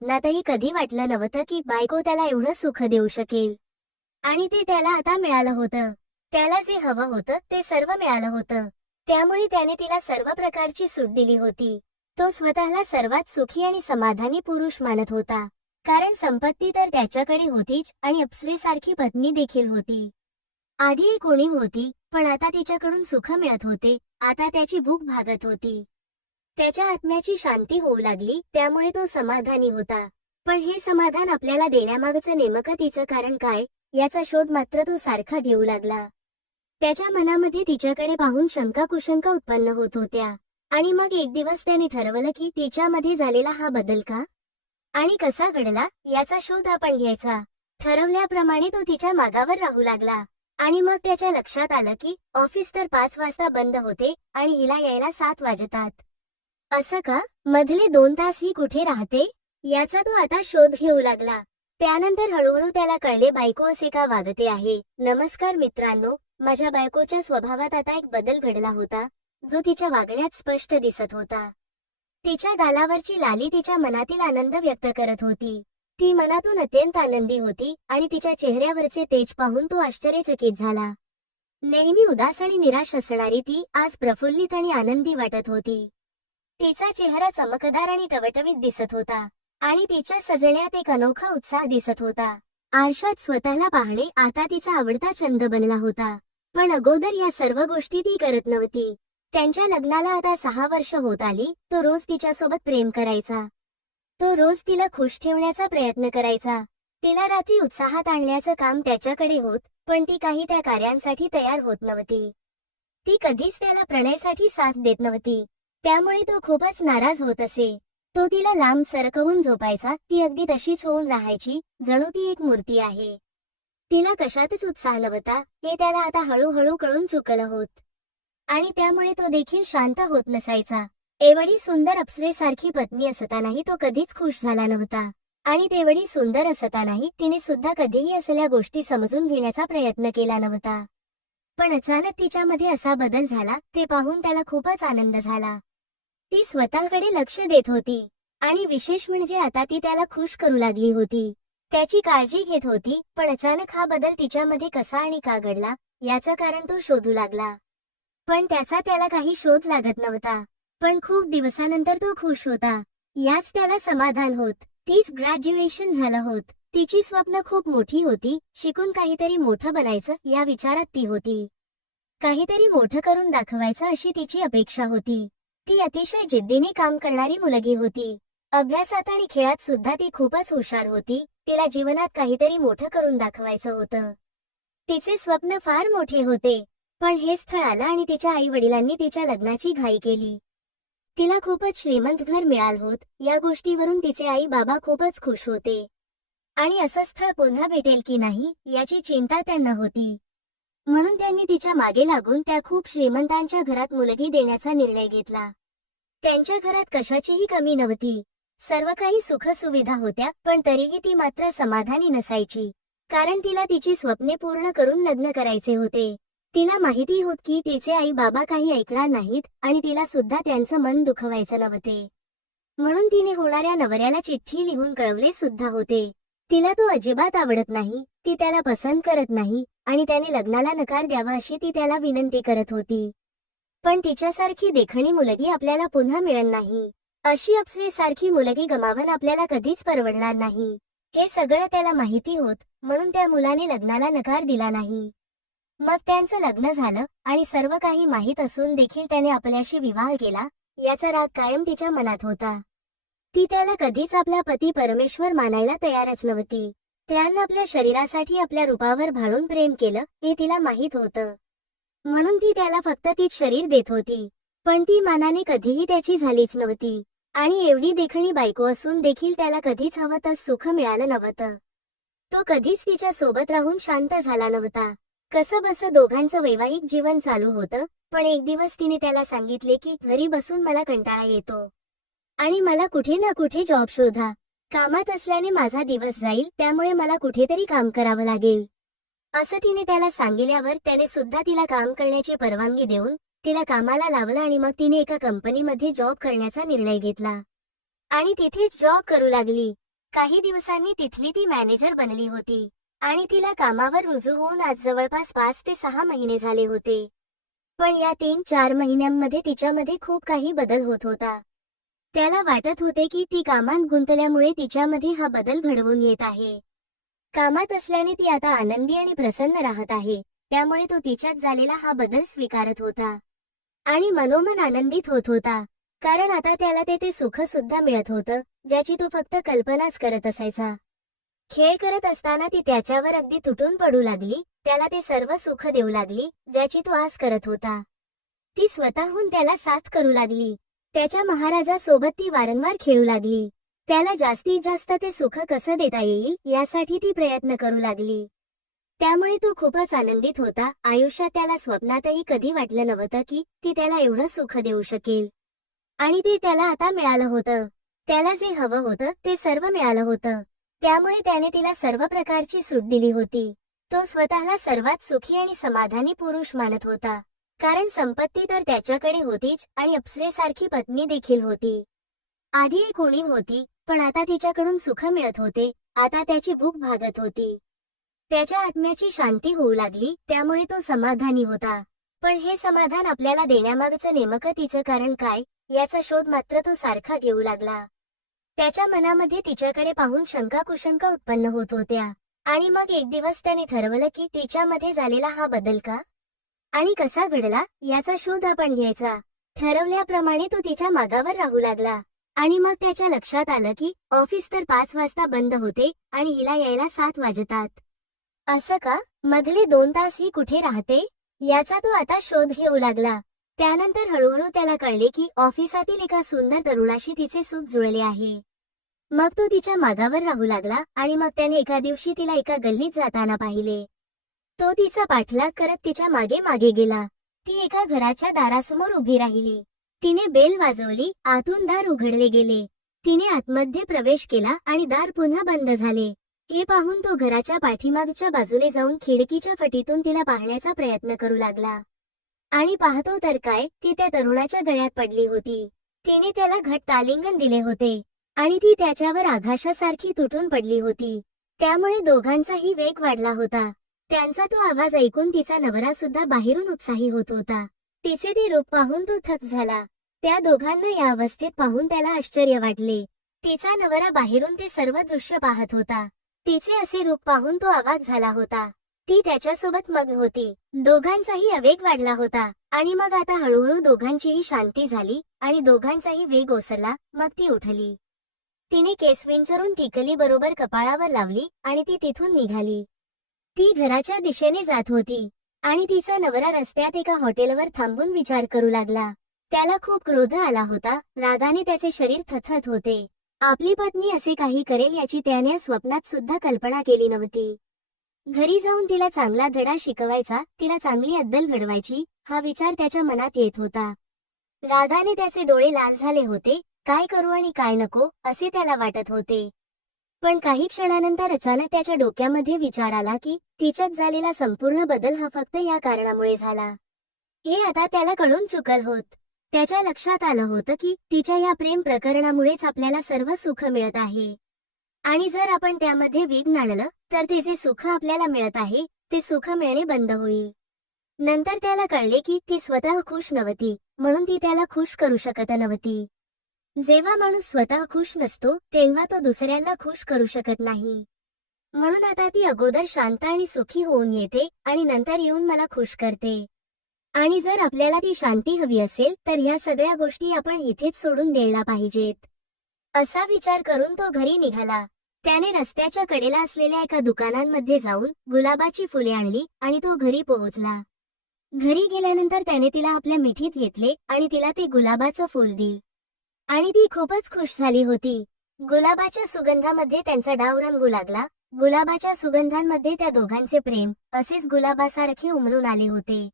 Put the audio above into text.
स्वप्नातही कधी वाटलं नव्हतं की बायको त्याला एवढं सुख देऊ शकेल. आणि ते त्याला आता मिळालं होतं. त्याला जे हवं होतं ते सर्व मिळालं होतं. त्यामुळे त्याने तिला सर्व प्रकारची सूट दिली होती. तो स्वतःला सर्वात सुखी आणि समाधानी पुरुष मानत होता. कारण संपत्ती तर त्याच्याकडे होतीच आणि अप्सरेसारखी पत्नी देखील होती. आधी एक उणीव होती, पण आता तिच्याकडून सुख मिळत होते. आता त्याची भूक भागत होती. त्याच्या आत्म्याची शांती होऊ लागली, त्यामुळे तो समाधानी होता. पण हे समाधान आपल्याला देण्यामागचं नेमकं तिचं कारण काय, याचा शोध मात्र तो सारखा घेऊ लागला. त्याच्या मनामध्ये तिच्याकडे पाहून शंका कुशंका उत्पन्न होत होत्या. आणि मग एक दिवस त्याने ठरवलं की तिच्यामध्ये झालेला हा बदल का आणि कसा घडला याचा शोध आपण घ्यायचा. ठरवल्याप्रमाणे तो तिच्या मागावर राहू लागला. आणि मग त्याच्या लक्षात आलं की ऑफिस तर 5 वाजता बंद होते आणि हिला यायला 7 वाजतात. असं का? मधले 2 तास ही कुठे राहते याचा तो आता शोध घेऊ लागला. त्यानंतर हळूहळू त्याला कळले बायको असे का वागते आहे. नमस्कार मित्रांनो, माझ्या बायकोच्या स्वभावात आता एक बदल घडला होता, जो तिच्या वागण्यात स्पष्ट दिसत होता. तिच्या गालावरची लाली तिच्या मनातील आनंद व्यक्त करत होती. ती मनातून अत्यंत आनंदी होती आणि तिच्या चेहऱ्यावरचे तेज पाहून तो आश्चर्यचकित झाला. नेहमी उदास आणि निराश असणारी ती आज प्रफुल्लित आणि आनंदी वाटत होती. तिचा चेहरा चमकदार आणि टवटवीत दिसत होता आणि तिच्या सजण्यात एक अनोखा उत्साह दिसत होता. आरशात स्वतःला पाहणे आता तिचा आवडता छंद बनला होता. पण अगोदर या सर्व गोष्टी ती करत नव्हती. त्यांच्या लग्नाला आता 6 वर्ष होत आली. तो रोज तिच्यासोबत प्रेम करायचा. तो रोज तिला खुश ठेवण्याचा प्रयत्न करायचा. तिला रात्री उत्साहात आणण्याचं काम त्याच्याकडे होत, पण ती काही त्या कार्यांसाठी तयार होत नव्हती. ती कधीच त्याला प्रणयासाठी साथ देत नव्हती. त्यामुळे तो खूपच नाराज होत असे. तो तिला लांब सरकवून झोपायचा. ती अगदी तशीच होऊन राहायची, जणू ती एक मूर्ती आहे. तिला कशातच उत्साह नव्हता, हे त्याला आता हळूहळू कळून चुकलं होत. आणि त्यामुळे तो देखील शांत होत नसायचा. एवढी सुंदर अप्सरेसारखी पत्नी असतानाही तो कधीच खुश झाला नव्हता. आणि तेवढी सुंदर असतानाही तिने सुद्धा कधीही असलेल्या गोष्टी समजून घेण्याचा प्रयत्न केला नव्हता. पण अचानक तिच्यामध्ये असा बदल झाला, ते पाहून त्याला खूपच आनंद झाला. ती स्वतःकडे लक्ष देत होती आणि विशेष म्हणजे आता ती त्याला खुश करू लागली होती. त्याची काळजी घेत होती. पण अचानक हा बदल तिच्यामध्ये कसा आणि का घडला याचं कारण तो शोधू लागला. पण त्याचा त्याला काही शोध लागत नव्हता. पण खूप दिवसानंतर तो खुश होता. याच त्याला समाधान होत. तीच ग्रॅज्युएशन झालं होत. तिची स्वप्न खूप मोठी होती. शिकून काहीतरी मोठं बनायचं या विचारात ती होती. काहीतरी मोठं करून दाखवायचं अशी तिची अपेक्षा होती. ती अतिशय जिद्दीने काम करणारी मुलगी होती. अभ्यासात आणि खेळात सुद्धा ती खूपच हुशार होती. तिला जीवनात काहीतरी मोठं करून दाखवायचं होतं. तिचे स्वप्न फार मोठे होते. पण हे स्थळ आलं आणि तिच्या आई वडिलांनी तिच्या लग्नाची घाई केली. तिला खूपच श्रीमंत घर मिळालं होत. या गोष्टीवरून तिचे आई बाबा खूपच खुश होते. आणि असं स्थळ पुन्हा भेटेल की नाही याची चिंता त्यांना होती. म्हणून त्यांनी तिच्या मागे लागून त्या खूप श्रीमंतांच्या घरात मुलगी देण्याचा निर्णय घेतला. त्यांच्या घरात कशाचीही कमी नव्हती. सर्व काही सुखसुविधा होत्या, पण तरीही ती मात्र समाधानी नसायची. कारण तिला तिची स्वप्ने पूर्ण करून लग्न करायचे होते. तिला माहिती होत की तिचे आई बाबा काही ऐकणार नाहीत आणि तिला सुद्धा त्यांचं मन दुखवायचं नव्हते. म्हणून तिने होणाऱ्या नवऱ्याला चिठ्ठी लिहून कळवले सुद्धा होते. तिला तो अजिबात आवडत नाही, ती त्याला पसंत करत नाही आणि त्याने लग्नाला नकार द्यावा अशी ती त्याला विनंती करत होती. पण तिच्यासारखी देखणी मुलगी आपल्याला पुन्हा मिळणार नाही. अशी अप्सरेसारखी मुलगी गमावणं आपल्याला कधीच परवडणार नाही. हे सगळं त्याला माहिती होत, म्हणून त्या मुलाने लग्नाला नकार दिला नाही. मग त्यांचं लग्न झालं आणि सर्व काही माहीत असून देखील त्याने आपल्याशी विवाह केला. याचा राग कायम तिच्या मनात होता. ती त्याला कधीच आपला पती परमेश्वर मानायला तयारच नव्हती. त्यानं आपल्या शरीरासाठी आपल्या रूपावर भाळून प्रेम केलं हे तिला माहीत होतं. म्हणून ती त्याला फक्त तीच शरीर देत होती. पण ती मानाने कधीही त्याची झालीच नव्हती. आणि एवढी देखणी बायको असून देखील त्याला कधीच हवं तसं सुख मिळालं नव्हतं. तो कधीच तिच्या सोबत राहून शांत झाला नव्हता. कसंबसं दोघांचं वैवाहिक जीवन चालू होतं. पण एक दिवस तिने त्याला सांगितले की घरी बसून मला कंटाळा येतो आणि मला कुठे ना कुठे जॉब शोधा. कामात असल्याने माझा दिवस जाईल, त्यामुळे मला कुठेतरी काम करावं लागेल. असं तिने त्याला सांगितल्यावर त्याने सुद्धा तिला काम करण्याची परवानगी देऊन तिला कामाला लावलं आणि मग तिने एका कंपनीमध्ये जॉब करण्याचा निर्णय घेतला आणि तिथेच जॉब करू लागली. काही दिवसांनी तिथली ती मॅनेजर बनली होती आणि तिला कामावर रुजू होऊन आज जवळपास 5 ते 6 महिने झाले होते. पण या 3-4 महिन्यांमध्ये तिच्यामध्ये खूप काही बदल होत होता. त्याला वाटत होते की ती कामात गुंतल्यामुळे तिच्यामध्ये हा बदल घडवून येत आहे. कामात असल्याने ती आता आनंदी आणि प्रसन्न राहत आहे, त्यामुळे तो तिच्यात झालेला हा बदल स्वीकारत होता आणि मनोमन आनंदित होत होता. कारण आता त्याला ते सुख सुद्धा मिळत होतं, ज्याची तो फक्त कल्पनाच करत असायचा. खेळ करत असताना ती त्याच्यावर अगदी तुटून पडू लागली, त्याला ते सर्व सुख देऊ लागली, ज्याची तो आस करत होता. ती स्वतःहून त्याला साथ करू लागली. त्याच्या महाराजासोबत ती वारंवार खेळू लागली. त्याला जास्तीत जास्त ते सुख कसं देता येईल यासाठी ती प्रयत्न करू लागली. त्यामुळे तो खूपच आनंदित होता. आयुष्यात त्याला स्वप्नातही कधी वाटलं नव्हतं की ती त्याला एवढं सुख देऊ शकेल. आणि ते त्याला आता मिळालं होतं. त्याला जे हवं होतं ते सर्व मिळालं होतं. त्यामुळे त्याने तिला सर्व प्रकारची सूट दिली होती. तो स्वतःला सर्वात सुखी आणि समाधानी पुरुष मानत होता. कारण संपत्ती तर त्याच्याकडे होतीच आणि अप्सरेसारखी पत्नी देखील होती. आधी एक उणीव होती, पण आता तिच्याकडून सुख मिळत होते. आता त्याची भूक भागत होती. त्याच्या आत्म्याची शांती होऊ लागली, त्यामुळे तो समाधानी होता. पण हे समाधान आपल्याला देण्यामागचं नेमकं तिचं कारण काय, याचा शोध मात्र तो सारखा घेऊ लागला. त्याच्या मनामध्ये तिच्याकडे पाहून शंका कुशंका उत्पन्न होत होत्या. आणि मग एक दिवस त्याने ठरवलं की तिच्यामध्ये झालेला हा बदल का आणि कसा घडला याचा शोध आपण घ्यायचा. ठरवल्याप्रमाणे तो तिच्या मागावर राहू लागला. आणि मग त्याच्या लक्षात आलं की ऑफिस तर 5 वाजता बंद होते आणि हिला यायला 7 वाजतात. असं का? मधले 2 तास ही कुठे राहते याचा तो आता शोध घेऊ लागला. त्यानंतर हळूहळू त्याला कळले की ऑफिसातील एका सुंदर तरुणाशी तिचे सुख जुळले आहे. मग तो तिच्या मागावर राहू लागला आणि मग त्याने एका दिवशी तिला एका गल्लीत जाताना पाहिले. तो तिचा पाठलाग करत तिच्या मागे मागे गेला. ती एका घराच्या दारासमोर उभी राहिली. तिने बेल वाजवली. आतून दार उघडले गेले. तिने आतमध्ये प्रवेश केला आणि दार पुन्हा बंद झाले. हे पाहून तो घराच्या पाठीमागच्या बाजूने जाऊन खिडकीच्या फटीतून तिला पाहण्याचा प्रयत्न करू लागला. आणि पाहतो तर काय, ती त्या तरुणाच्या गळ्यात पडली होती. तिने त्याला घट्ट आलिंगन दिले होते आणि ती त्याच्यावर आघाशासारखी तुटून पडली होती. त्यामुळे दोघांचाही वेग वाढला होता. त्यांचा तो आवाज ऐकून तिचा नवरा सुद्धा बाहेरून उत्साही होत होता. तिचे ते रूप पाहून तो थक्क झाला. त्या दोघांना या अवस्थेत पाहून त्याला आश्चर्य वाटले. तिचा नवरा बाहेरून ते सर्व दृश्य पाहत होता. तिचे असे रूप पाहून तो अवाक झाला होता. ती त्याच्यासोबत मग्न होती. दोघांचाही आवेग वाढला होता आणि मग आता हळूहळू दोघांचीही शांती झाली आणि दोघांचाही वेग ओसरला. मग ती उठली. तिने केस विंचरून टिकली बरोबर कपाळावर लावली आणि ती तिथून निघाली. ती घराच्या दिशेने जात होती आणि तिचा नवरा रस्त्यात एका हॉटेलवर थांबून विचार करू लागला. त्याला खूप क्रोध आला होता. रागाने त्याचे शरीर थरथरत होते. आपली पत्नी असे काही करेल याची त्याने स्वप्नात सुद्धा कल्पना केली नव्हती. घरी जाऊन तिला चांगला धडा शिकवायचा, तिला चांगली अद्दल घडवायची, हा विचार त्याच्या मनात येत होता. रागाने त्याचे डोळे लाल झाले होते. काय करू आणि काय नको असे त्याला वाटत होते. पण काही क्षणानंतर अचानक त्याच्या डोक्यामध्ये विचार आला की तिच्यात झालेला संपूर्ण बदल हा फक्त या कारणामुळे झाला. हे आता त्याला कळून चुकल होत. त्याच्या लक्षात आलं होतं की तिच्या या प्रेम प्रकरणामुळेच आपल्याला सर्व सुख मिळत आहे. आणि जर आपण त्यामध्ये विघ्न आणलं तर ते जे सुख आपल्याला मिळत आहे ते सुख मिळणे बंद होईल. नंतर त्याला कळले की ती स्वतः खुश नव्हती, म्हणून ती त्याला खुश करू शकत नव्हती. जेव्हा माणूस स्वतः खुश नसतो तेव्हा तो दुसऱ्यांना खुश करू शकत नाही. म्हणून आता ती अगोदर शांत आणि सुखी होऊन येते आणि नंतर येऊन मला खुश करते. आणि जर आपल्याला ती शांती हवी असेल तर ह्या सगळ्या गोष्टी आपण इथेच सोडून द्यायला पाहिजेत. असा विचार करून तो घरी निघाला. त्याने रस्त्याच्या कडेला असलेल्या एका दुकानांमध्ये जाऊन गुलाबाची फुले आणली आणि तो घरी पोहोचला. घरी गेल्यानंतर त्याने तिला आपल्या मिठीत घेतले आणि तिला ते गुलाबाचं फूल दिले. आणि ती खूपच खुश झाली होती. गुलाबाच्या सुगंधामध्ये त्यांचा डाव रंगू लागला. गुलाबाच्या सुगंधांमध्ये त्या दोघांचे प्रेम असेच गुलाबासारखे उमलून आले होते.